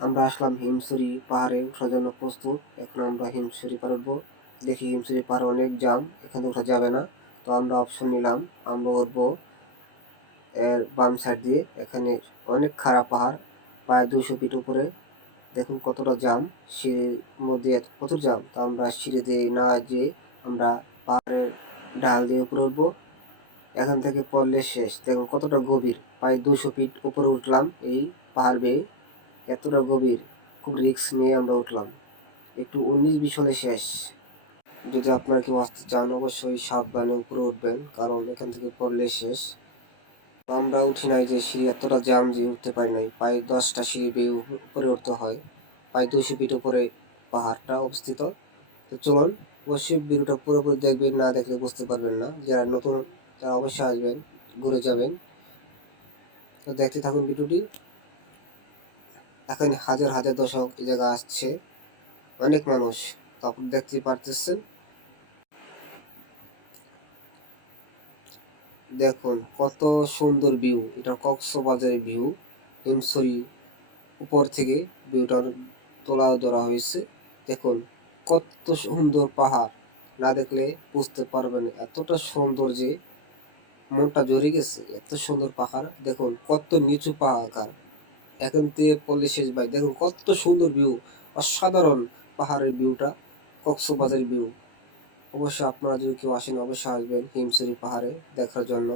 আমরা আসলাম হিমসুরি পাহাড়ে, ওঠার জন্য প্রস্তুত। এখন আমরা হিমসুরি পাহাড় উঠবো। দেখি হিমসুরি পাহাড়ে অনেক জাম, এখানে ওঠা যাবে না। তো আমরা অপশন নিলাম, আমরা উঠবো এর বাম সাইড দিয়ে। এখানে অনেক খারাপ পাহাড়, প্রায় দুশো ফিট উপরে। দেখুন কতটা জাম, সিঁড়ির মধ্যে প্রচুর জাম। তো আমরা সিঁড়ি দিয়ে না যেয়ে আমরা পাহাড়ের ঢাল দিয়ে উপরে উঠবো। এখান থেকে পড়লে শেষ। দেখুন কতটা গভীর, প্রায় দুশো ফিট উপরে উঠলাম এই পাহাড় বেয়ে। এতটা গভীর, খুব রিস্ক নিয়ে আমরা উঠলাম। একটু উনিশ বিশ হলে শেষ। যদি আপনারা কেউ আসতে চান, অবশ্যই সাবধানে উপরে উঠবেন, কারণ এখান থেকে পড়লে শেষ। আমরা উঠি নাই যে সিঁড়ি, এতটা জাম যে উঠতে পারি নাই। প্রায় দশটা সিঁড়ি বেয়ে উপ- উপরে উঠতে হয়। প্রায় দুশো ফিট উপরে পাহাড়টা অবস্থিত। তো চলুন, অবশ্যই ভিডিওটা পুরোপুরি দেখবেন, না দেখলে বুঝতে পারবেন না। যারা নতুন, তারা অবশ্যই আসবেন, ঘুরে যাবেন। তো দেখতে থাকুন ভিডিওটি। এখানে হাজার হাজার দর্শক এই জায়গা আসছে। অনেক মানুষ তো আপনি দেখতে পারতেছেন। দেখুন, কত সুন্দর ভিউ এটা কক্সবাজারের ভিউ হিমসরি উপর থেকে ভিউটা তোলা ধরা হয়েছে। দেখুন, কত সুন্দর পাহাড়। না দেখলে বুঝতে পারবেন এতটা সুন্দর যে মনটা জড়ে গেছে, এত সুন্দর পাহাড়। দেখুন, কত নিচু পাহাড়। এখান থেকে পল্লী শেষ ভাই। দেখুন, কত সুন্দর ভিউ অসাধারণ পাহাড়ের ভিউটা কক্সবাজারের ভিউ অবশ্যই আপনারা যদি কেউ আসেন, অবশ্যই আসবেন হিমসরি পাহাড়ে দেখার জন্য।